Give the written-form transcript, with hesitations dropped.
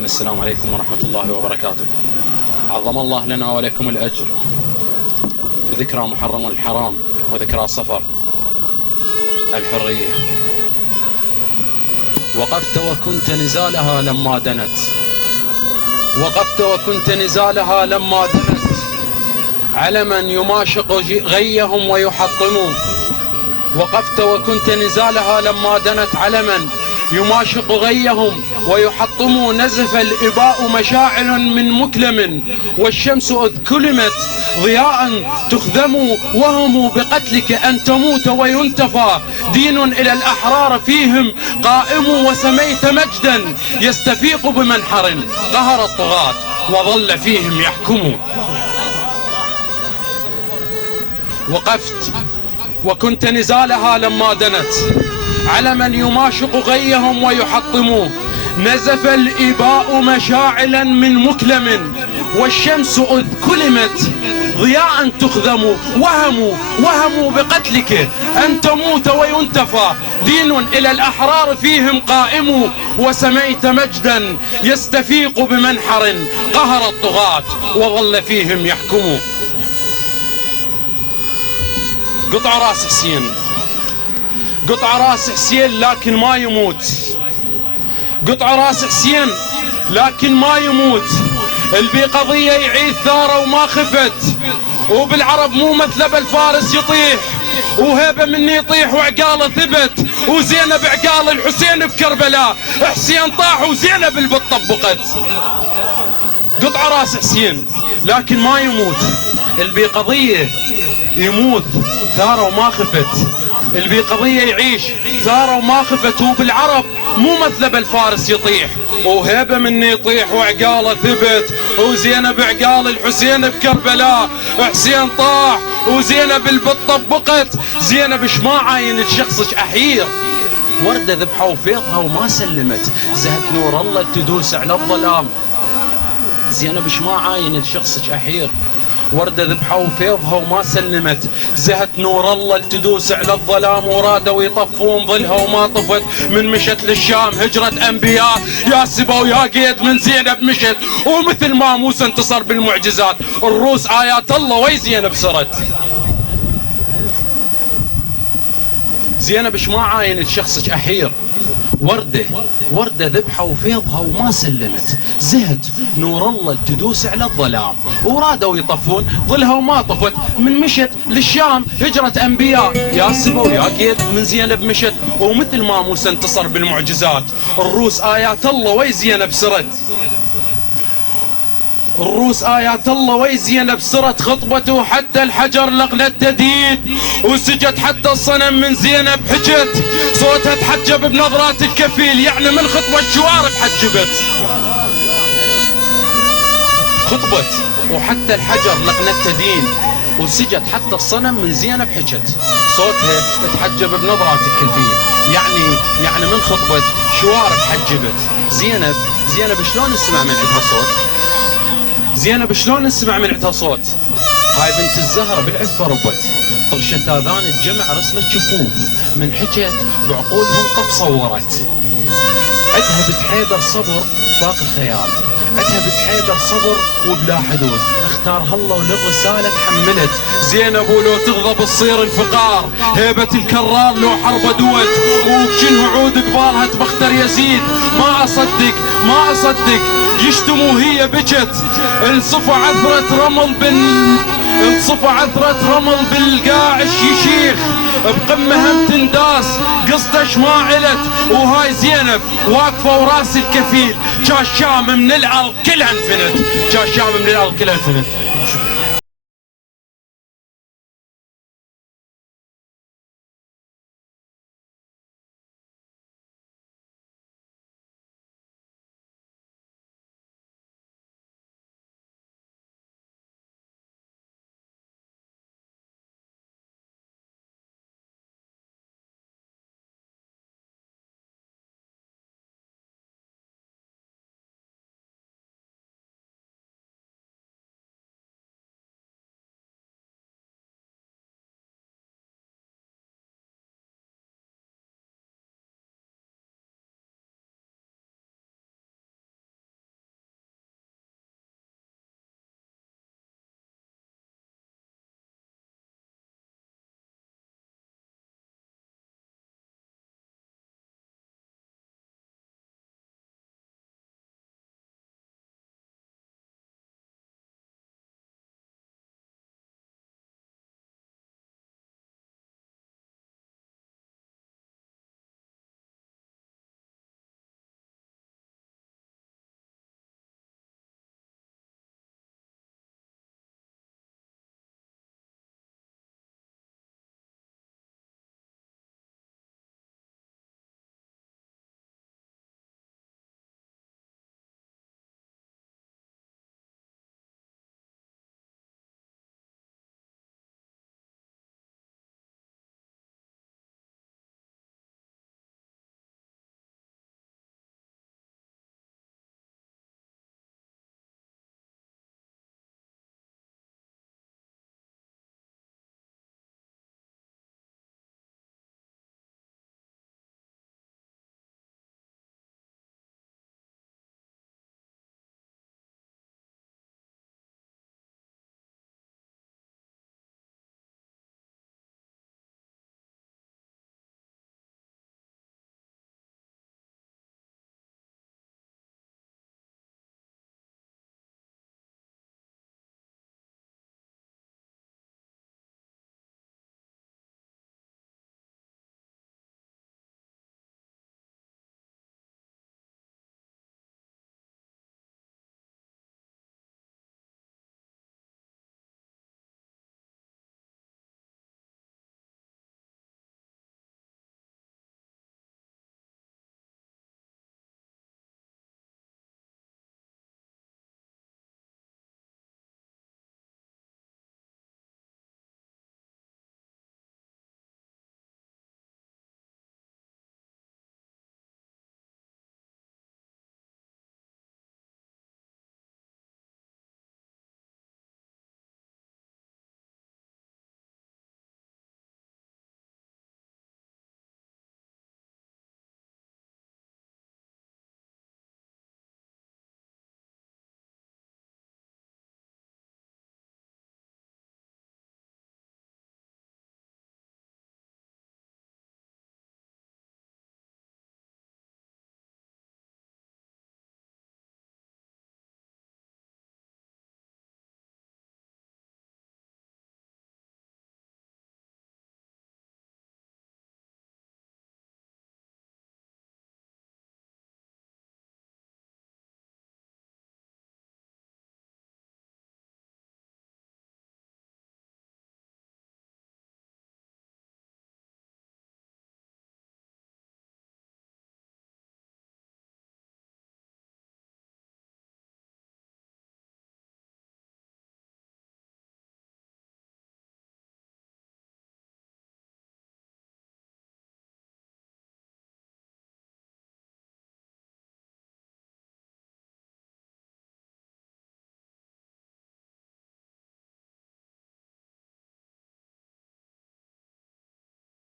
السلام عليكم ورحمة الله وبركاته. عظم الله لنا ولكم الأجر بذكرى محرم الحرام وذكرى صفر الحرية. وقفت وكنت نزالها لما دنت، وقفت وكنت نزالها لما دنت، على من يماشق غيهم ويحطمون. وقفت وكنت نزالها لما دنت، على من يماشق غيهم ويحطموا. نزف الإباء مشاعل من مكلم، والشمس إذ كلمت ضياء تخذم. وهم بقتلك أن تموت وينتفى دين إلى الأحرار فيهم قائم. وسميت مجدا يستفيق بمنحر، قهر الطغاة وظل فيهم يحكم. وقفت وكنت نزالها لما دنت، على من يماشق غيهم ويحطموه. نزف الإباء مشاعلا من مكلم، والشمس إذ كلمت ضياء تخذم. وهموا بقتلك أن تموت وينتفى دين إلى الأحرار فيهم قائم. وسميت مجدا يستفيق بمنحر، قهر الطغاة وظل فيهم يحكم. قطع راس حسين، قطع راس حسين لكن ما يموت. قطع راس حسين لكن ما يموت. البي قضية يعيد ثارة وما خفت، وبالعرب مو مثل بالفارس يطيح، وهيبة مني يطيح وعقاله ثبت. وزينب عقال الحسين بكربلاء، حسين طاح وزينب البت طبقت. قطع راس حسين لكن ما يموت. البي قضية يموت ثارة وما خفت، البي قضية يعيش ثارة وما خفت. وبالعرب مو مثل بالفارس يطيح، وهيبة مني يطيح وعقاله ثبت. وزينب عقال الحسين بكربلاء، حسين طاح وزينب البت طبقت. زينب شما عاين شخصك أحير، وردة ذبحة وفيضها وما سلمت. زهت نور الله تدوس على الظلام. زينب شما عاين شخصك أحير، وردة ذبحة وفيضها وما سلمت. زهت نور الله تدوس على الظلام، ورادوا يطفون ظلها وما طفت. من مشت للشام هجرة أنبياء، يا سبا ويا قيد من زينب مشت. ومثل ما موسى انتصر بالمعجزات، الروس آيات الله وي زينب سرت. زينب شما عاين شخصك أحير، وردة ذبحة وفيضها وما سلمت. زهت نور الله تدوس على الظلام، ورادوا يطفون ظلها وما طفت. من مشت للشام هجرة أنبياء، يا سبا ويا قيد من زينب مشت. ومثل ما موسى انتصر بالمعجزات، الروس آيات الله وي زينب سرت. الروس آيات الله وي زينب سرت. خطبته حتى الحجر لقنت تدين، وسجت حتى الصنم من زينب حجت. صوتها تحجب بنظرات الكفيل، يعني من خطبة الشوارب حجبت. خطبت وحتى الحجر لقنت تدين، وسجت حتى الصنم من زينب حجت. صوتها تحجب بنظرات الكفيل، يعني من خطبة شوارب حجبت. زينب شلون نسمع من عندها صوت؟ زينب شلون نسمع من عندها صوت؟ هاي بنت الزهرة بالعفة ربت، طرشت آذان الجمع رسمت شفوف. من حكت بعقولهم طف صورت. عدها بنت حيدر صبر فاق الخيال، عدها بنت حيدر صبر وبلا حدود. اختارها الله وللرسالة تحملت. زينب ولو تغضب تصير الفقار، هيبة الكرار لو حرب دوت. وبشنه عود قبالها تبختر يزيد. ما أصدق يشتموا هي بجت. الصفا عثرة رمل بالقاعش يشيخ، بقمها تنداس قصدش ما علت. وهاي زينب واقفة وراس الكفيل، جا الشام من الأرض كلها انفنت.